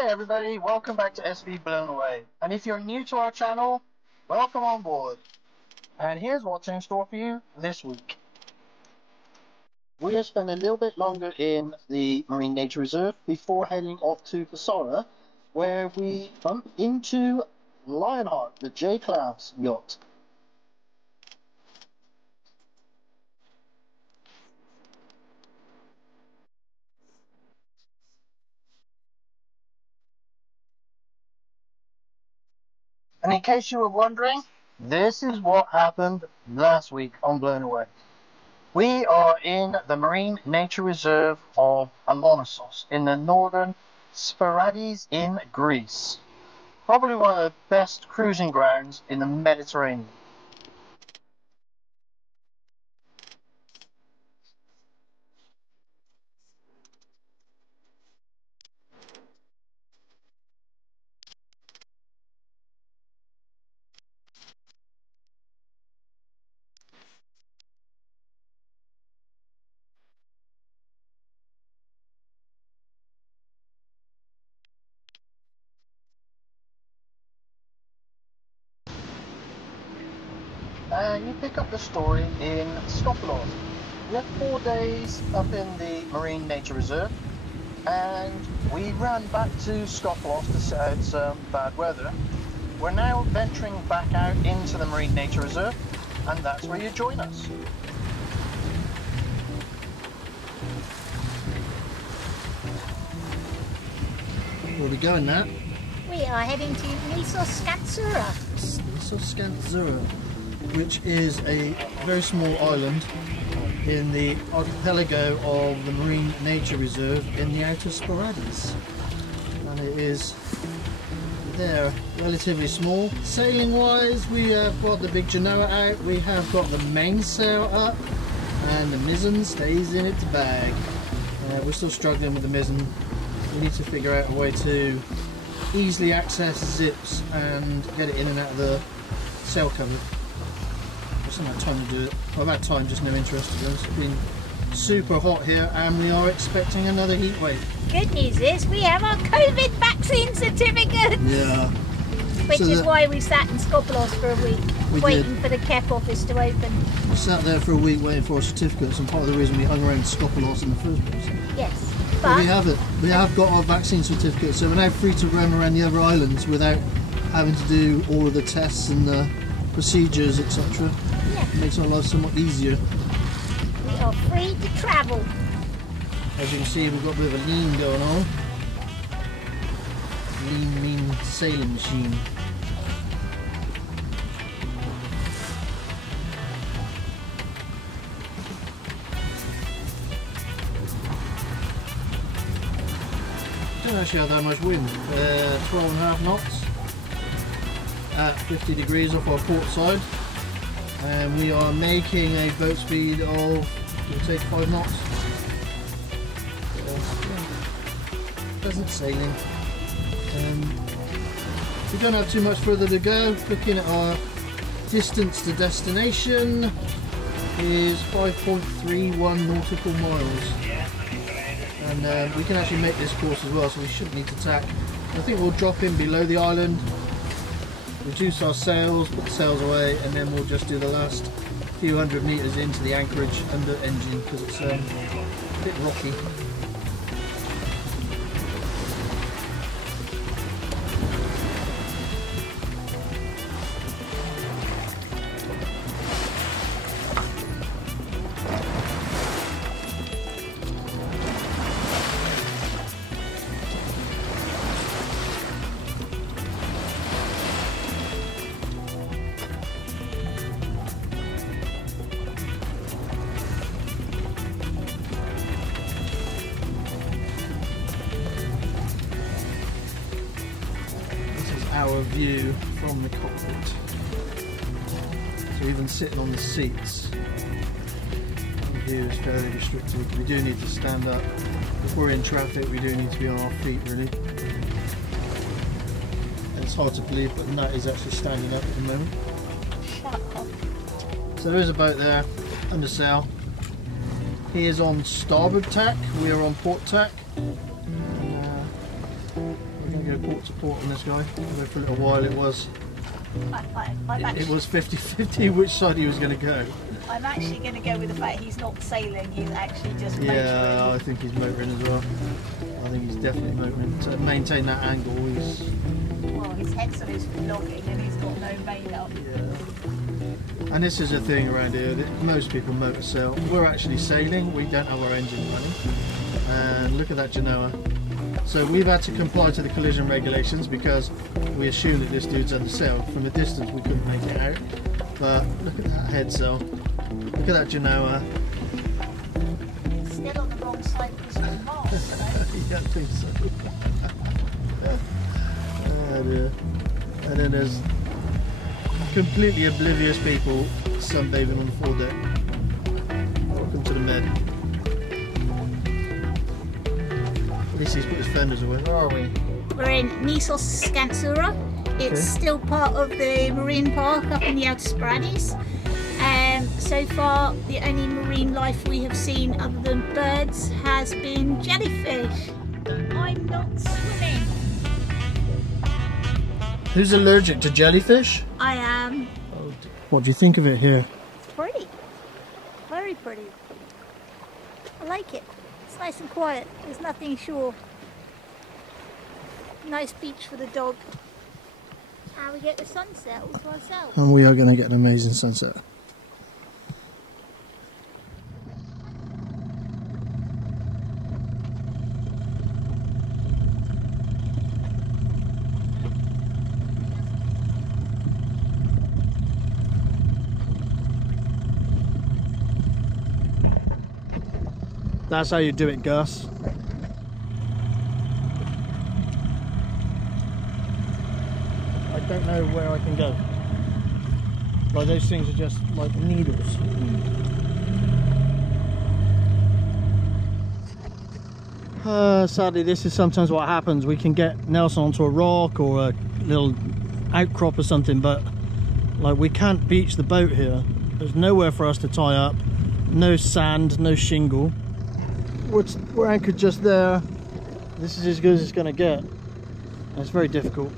Hey everybody, welcome back to SV Blown Away. And if you're new to our channel, welcome on board. And here's what's in store for you this week. We have spent a little bit longer in the Marine Nature Reserve before heading off to Pasara, where we bump into LIONHEART, the J-Class yacht. And in case you were wondering, this is what happened last week on Blown Away. We are in the Marine Nature Reserve of Aluminium in the northern Sporades in Greece. Probably one of the best cruising grounds in the Mediterranean. And you pick up the story in Sporades. We had 4 days up in the Marine Nature Reserve, and we ran back to Sporades to set out some bad weather. We're now venturing back out into the Marine Nature Reserve, and that's where you join us. Where are we going now? We are heading to Nisoskantsura, which is a very small island in the archipelago of the Marine Nature Reserve in the outer Sporades. And it is there, relatively small. Sailing wise, we have got the big genoa out, we have got the mainsail up, and the mizzen stays in its bag. We're still struggling with the mizzen. We need to figure out a way to easily access zips and get it in and out of the sail cover. Just haven't had time to do it. Well, I've had time, just no interest to be honest. It's been super hot here and we are expecting another heat wave. Good news is we have our COVID vaccine certificate. Yeah. Which is why we sat in Skopelos for a week, waiting for the KEP office to open. We sat there for a week waiting for our certificates, and part of the reason we hung around Skopelos in the first place. Yes. But we have it. We have got our vaccine certificate, so we're now free to roam around the other islands without having to do all of the tests and the procedures, etc. Yeah. It makes our life somewhat easier. We are free to travel. As you can see, we've got a bit of a lean going on. Lean, mean sailing machine. Don't actually have that much wind. 12.5 knots at 50 degrees off our port side, and we are making a boat speed of, give or take, 5 knots. Pleasant sailing. We don't have too much further to go. Looking at our distance to destination is 5.31 nautical miles. And we can actually make this course as well, so we shouldn't need to tack. I think we'll drop in below the island, reduce our sails, put the sails away, and then we'll just do the last few hundred metres into the anchorage under engine, because it's a bit rocky. Our view from the cockpit. So even sitting on the seats, the view is fairly restricted. We do need to stand up. If we're in traffic, we do need to be on our feet really. And it's hard to believe, but Nat is actually standing up at the moment. Shut up. So there is a boat there, under sail. He is on starboard tack, we are on port tack. We're going go port to port on this guy. Although for a little while it was 50-50 which side he was going to go. I'm actually going to go with the fact he's not sailing, he's actually just motoring. Yeah, I think he's motoring as well. I think he's definitely motoring. To maintain that angle, he's... Well, his head's on his flogging and he's got no main up. Yeah. And this is a thing around here that most people motor sail. We're actually sailing, we don't have our engine running. And look at that Genoa. So we've had to comply to the collision regulations because we assume that this dude's under sail. From a distance we couldn't make it out. But look at that head sail. Look at that Genoa. It's still on the wrong side of the mast, Yeah, I think so. Oh dear. And then there's completely oblivious people sunbathing on the foredeck. Welcome to the Med. At least he's put his fenders away. Where are we? We're in Nisos Scansura. It's still part of the marine park up in the outer Sporades. So far, the only marine life we have seen other than birds has been jellyfish. I'm not swimming. Who's allergic to jellyfish? I am. Oh, what do you think of it here? It's pretty. Very pretty. I like it. It's nice and quiet. There's nothing ashore. Nice beach for the dog. And we get the sunset all to ourselves. And we are going to get an amazing sunset. That's how you do it, Gus. I don't know where I can go. Like, those things are just like needles. Sadly, this is sometimes what happens. We can get Nelson onto a rock or a little outcrop or something, but like, we can't beach the boat here. There's nowhere for us to tie up. No sand, no shingle. We're anchored just there. This is as good as it's going to get. And it's very difficult.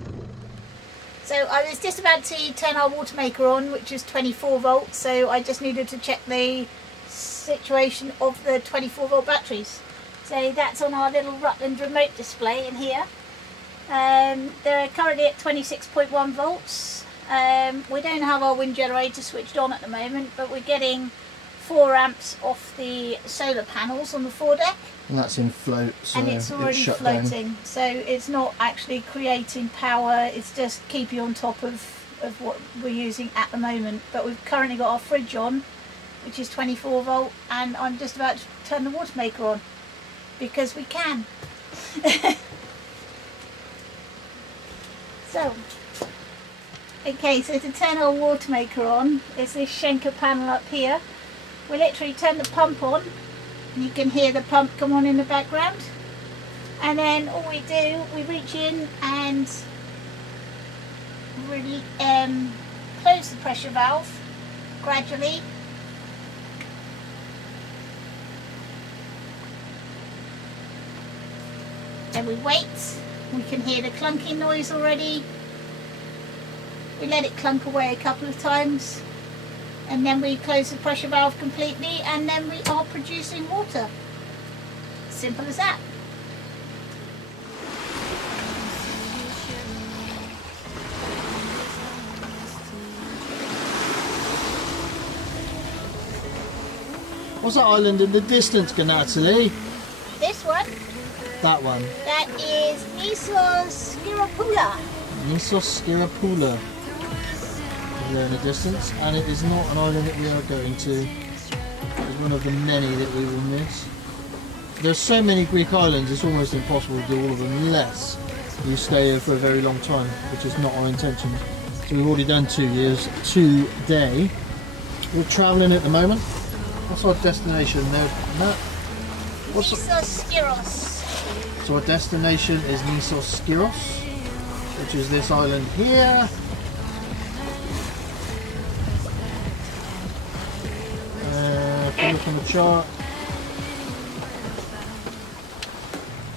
So I was just about to turn our water maker on, which is 24 volts, so I just needed to check the situation of the 24 volt batteries. So that's on our little Rutland remote display in here. They're currently at 26.1 volts. We don't have our wind generator switched on at the moment, but we're getting 4 amps off the solar panels on the foredeck. And that's in float, so and it's already floating, down. So it's not actually creating power, it's just keeping on top of what we're using at the moment. But we've currently got our fridge on, which is 24 volt, and I'm just about to turn the water maker on, because we can. So, okay, so to turn our water maker on, it's this Schenker panel up here. We literally turn the pump on, and you can hear the pump come on in the background. And then all we do, we reach in and really close the pressure valve gradually. Then we wait. We can hear the clunking noise already. We let it clunk away a couple of times. And then we close the pressure valve completely, and then we are producing water. Simple as that. What's that island in the distance, Ganatali? This one? That one. That is Nisos Skirapula. Nisos Skirapula. There in the distance, and it is not an island that we are going to. It's one of the many that we will miss. There's so many Greek islands, it's almost impossible to do all of them unless you stay here for a very long time, which is not our intention. So we've already done 2 years today. We're travelling at the moment. What's our destination there? Nisos Skiros. So our destination is Nisos Skiros, which is this island here. If you look on the chart,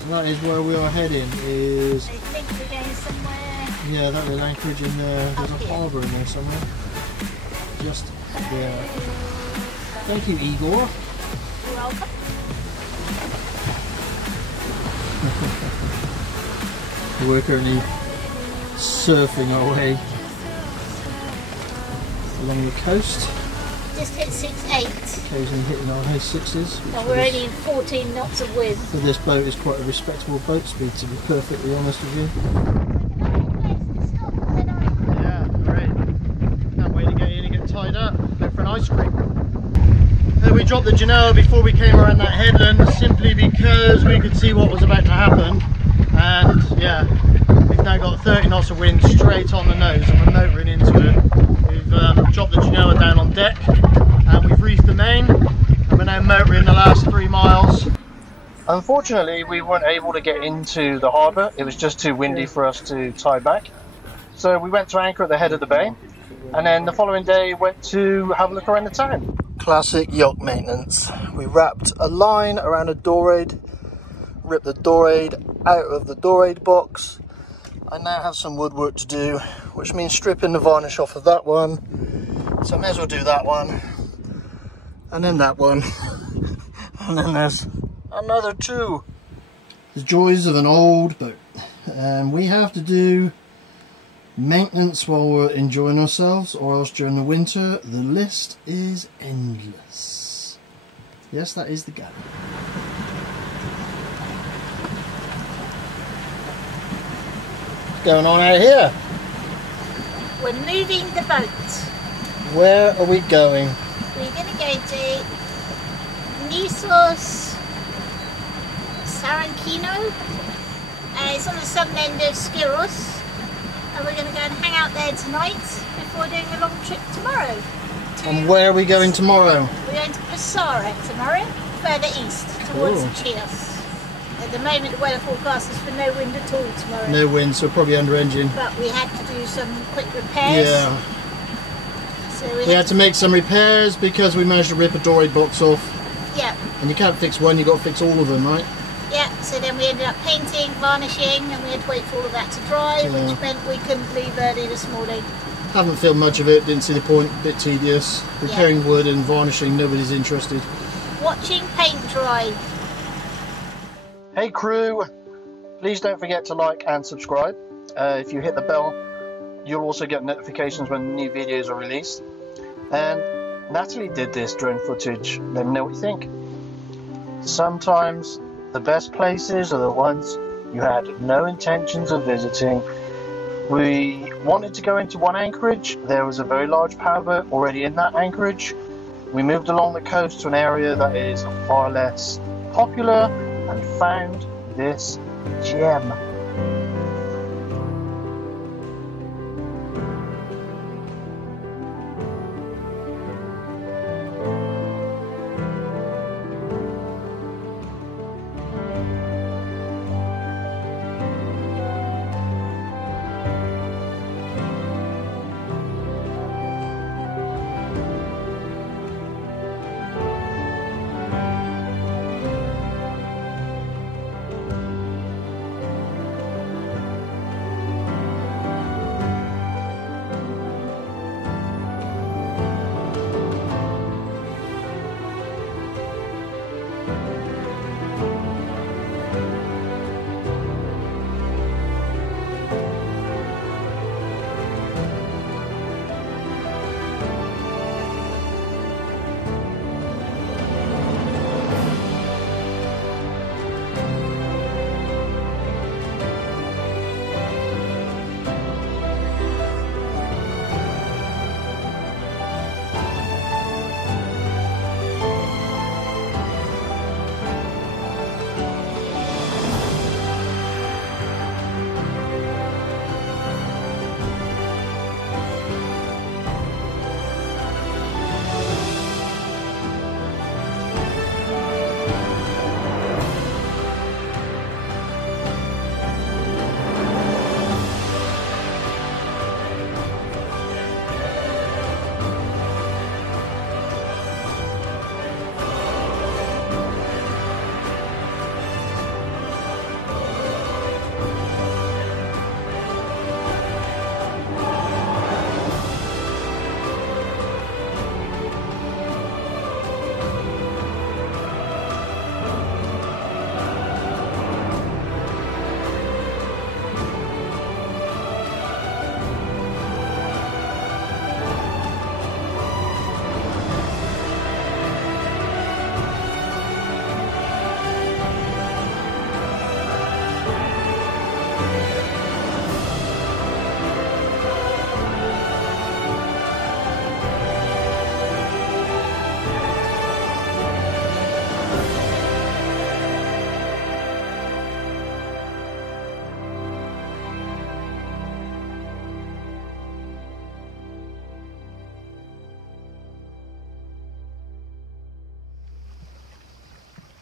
that is where we are heading. Is I think we're going somewhere. yeah, that little anchorage in there. There's a harbour in there somewhere. Just there. Thank you, Igor. You're welcome. We're currently surfing our way along the coast. Just hit 6.8. Occasionally hitting our high sixes. And we're only in 14 knots of wind. So this boat is quite a respectable boat speed, to be perfectly honest with you. Yeah, great. Can't wait to get in and get tied up. Go for an ice cream. We dropped the Genoa before we came around that headland, simply because we could see what was about to happen. And yeah, we've now got 30 knots of wind straight on the nose and we're motoring into it. We've dropped the Genoa down on deck and we've reefed the main and we're now motoring the last 3 miles. Unfortunately, we weren't able to get into the harbour. It was just too windy for us to tie back. So we went to anchor at the head of the bay, and then the following day went to have a look around the town. Classic yacht maintenance. We wrapped a line around a dorade, ripped the dorade out of the dorade box. I now have some woodwork to do, which means stripping the varnish off of that one. So I may as well do that one, and then that one, and then there's another 2. The joys of an old boat. We have to do maintenance while we're enjoying ourselves, or else during the winter the list is endless. Yes, that is the gap. What's going on out here? We're moving the boat. Where are we going? We're going to go to Nisos Sarankino. It's on the southern end of Skiros. And we're going to go and hang out there tonight before doing a long trip tomorrow. And where are we going tomorrow? We're going to Pescara tomorrow, further east, towards Chios. At the moment the weather forecast is for no wind at all tomorrow. No wind, so probably under engine. But we had to do some quick repairs. Yeah. So We had to make some repairs because we managed to rip a dorade box off. Yeah. And you can't fix one, you've got to fix all of them, right? Yeah, so then we ended up painting, varnishing, and we had to wait for all of that to dry, which meant we couldn't leave early this morning. Haven't filmed much of it, didn't see the point, a bit tedious. Repairing wood and varnishing, nobody's interested. Watching paint dry. Hey crew, please don't forget to like and subscribe. If you hit the bell, you'll also get notifications when new videos are released. And Natalie did this drone footage. Let me know what you think. Sometimes the best places are the ones you had no intentions of visiting. We wanted to go into one anchorage. There was a very large powerboat already in that anchorage. We moved along the coast to an area that is far less popular and found this gem.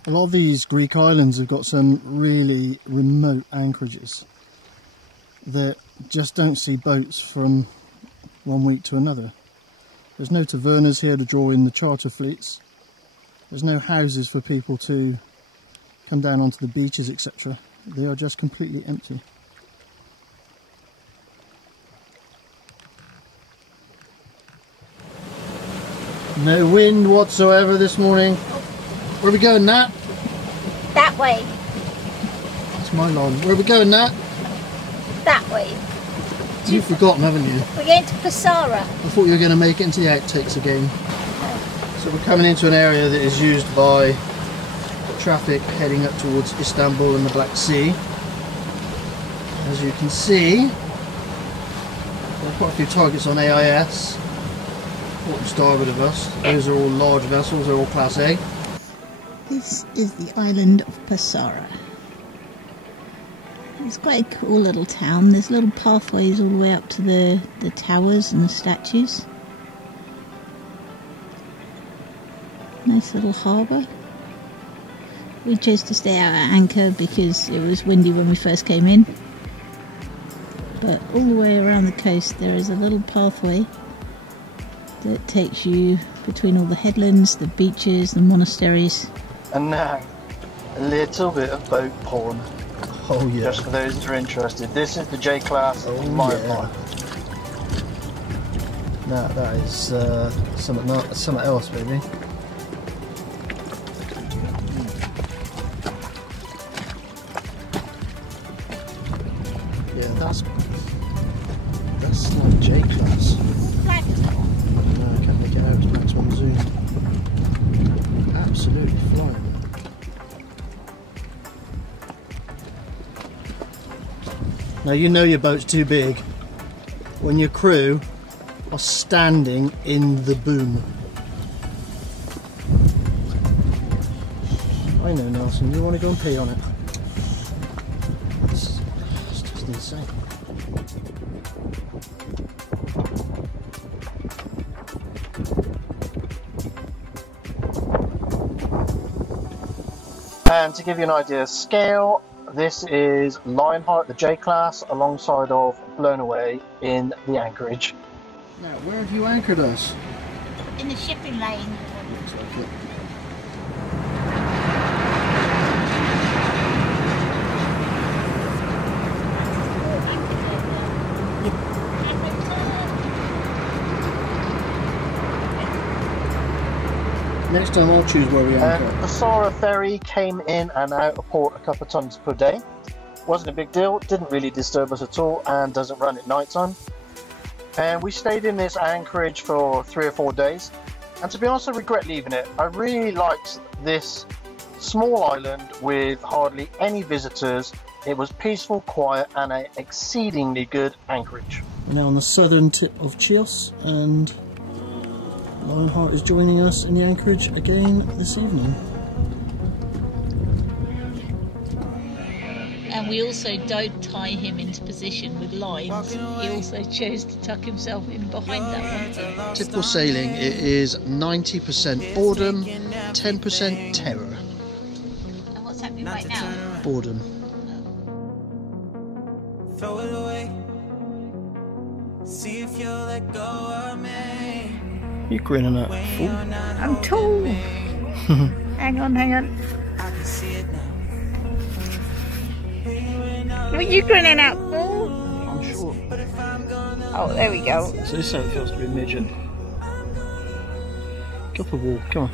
A lot of these Greek islands have got some really remote anchorages that just don't see boats from one week to another. There's no tavernas here to draw in the charter fleets. There's no houses for people to come down onto the beaches, etc. They are just completely empty. No wind whatsoever this morning. Where are we going, Nat? That way. It's my line. Where are we going, Nat? That way. You've forgotten, haven't you? We're going to Passara. I thought you were going to make it into the outtakes again. So we're coming into an area that is used by traffic heading up towards Istanbul and the Black Sea. As you can see, there are quite a few targets on AIS. Port and starboard of us. Those are all large vessels, they're all Class A. This is the island of Passara. It's quite a cool little town. There's little pathways all the way up to the towers and the statues. Nice little harbour. We chose to stay out at anchor because it was windy when we first came in. But all the way around the coast there is a little pathway that takes you between all the headlands, the beaches, the monasteries. And now, a little bit of boat porn. Oh yeah. Just for those that are interested. This is the J class in my part. That is something else, baby. Yeah, that's like J class. No, I can't make it out to maximum zoom. Absolutely flying. Now you know your boat's too big when your crew are standing in the boom. I know, Nelson, you want to go and pee on it? It's just insane. And to give you an idea of scale, this is LIONHEART, the J class, alongside of Blown Away in the anchorage. Now, where have you anchored us? In the shipping lane. Looks like it. Next time I'll choose where we anchor. The Passara ferry came in and out of port a couple of times per day. Wasn't a big deal, didn't really disturb us at all, and doesn't run at night time. And we stayed in this anchorage for 3 or 4 days. And to be honest, I regret leaving it. I really liked this small island with hardly any visitors. It was peaceful, quiet, and an exceedingly good anchorage. We're now on the southern tip of Chios, and LIONHEART is joining us in the anchorage again this evening. And we also don't tie him into position with lines. He also chose to tuck himself in behind that one. Typical sailing, it is 90% boredom, 10% terror. And what's happening right now? Boredom. Throw it away. See if you'll let go of me. You're grinning at fool. I'm tall. Hang on. I can see it now. What are you grinning at, fool? I'm short. Oh, there we go. So this is how it feels to be a midget. Go for a walk, come on.